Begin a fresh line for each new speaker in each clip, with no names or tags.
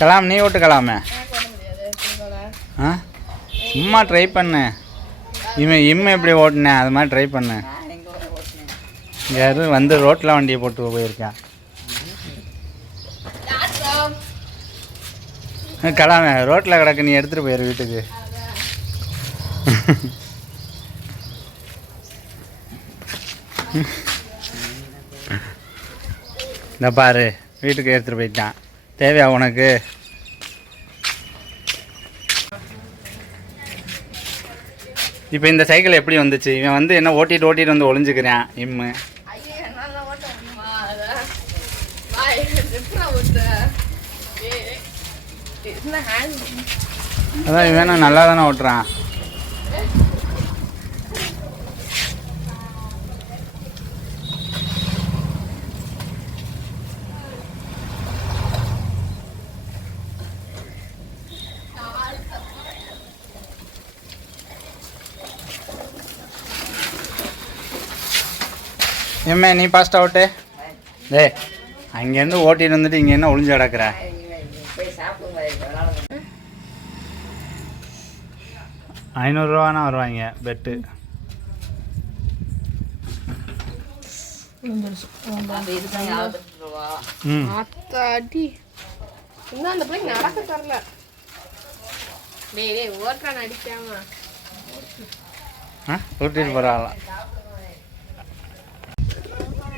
கலாம் நீ ஓட்டு கலாமே. ஆ சும்மா ட்ரை பண்ணு. இவன் இம்மை எப்படி ஓட்டுனேன் அது மாதிரி ட்ரை பண்ணு.
நான் எங்கே வர ஓட்டினேன்.
யாரு வந்து ரோட்டில் வண்டியை போட்டு போயிருக்கான். கலாமே ரோட்டில் கிடக்கு நீ எடுத்துகிட்டு போயிரு வீட்டுக்கு. இந்த பாரு வீட்டுக்கு எடுத்துகிட்டு போயிட்டான். தேவையா உனக்கு? இப்போ இந்த சைக்கிள் எப்படி வந்துச்சு? இவன் வந்து என்ன ஓட்டிட்டு ஓட்டிட்டு வந்து ஒளிஞ்சுக்கிறான். இம்மு?
அதான்
இவன் நல்லா தானே ஓட்டுறான். எம்மே நீ பாஸ்ட் அவுட்டு டேய் அங்கேருந்து ஓட்டிட்டு வந்துட்டு இங்கே என்ன ஒளிஞ்சு கிடக்குற? ஐநூறுரூவானா வருவாங்க பெட்டு
ஆத்தாடி. இன்னும் அந்த பிள்ளைக்கு நடக்க தரல. டேய் டேய் ஓட்டுறான் அடிக்காம.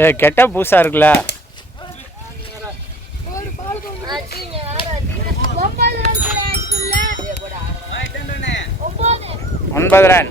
ஏ கெட்ட பூசா இருக்குல்ல? ஒன்பது ரன்.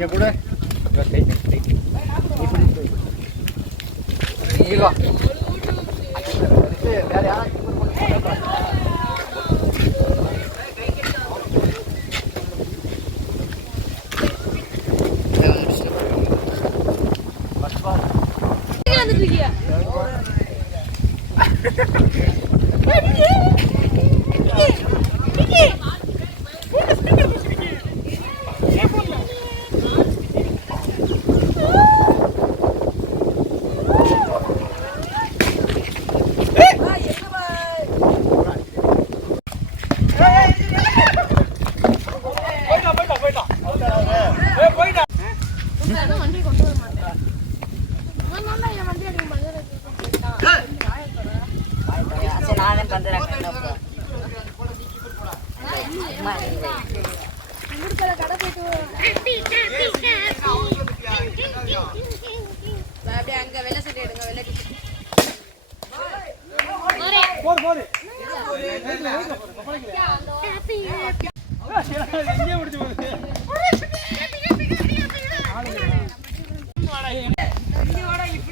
இங்கே கூட
நானே பண்ணுறேன் அம்மா
கடை போயிட்டு அப்படியே அங்க வெள்ளை சட்டை எடுங்க வெள்ளை டிஷர்ட் ஏய்
ஏய் செய்யுது ஓடு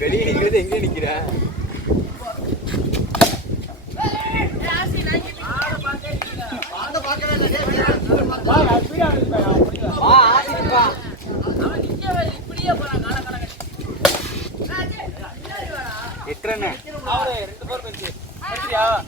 வெளியே நிற்கிறது எங்கே நிக்கிற? எட்டு ரெண்டு பேர்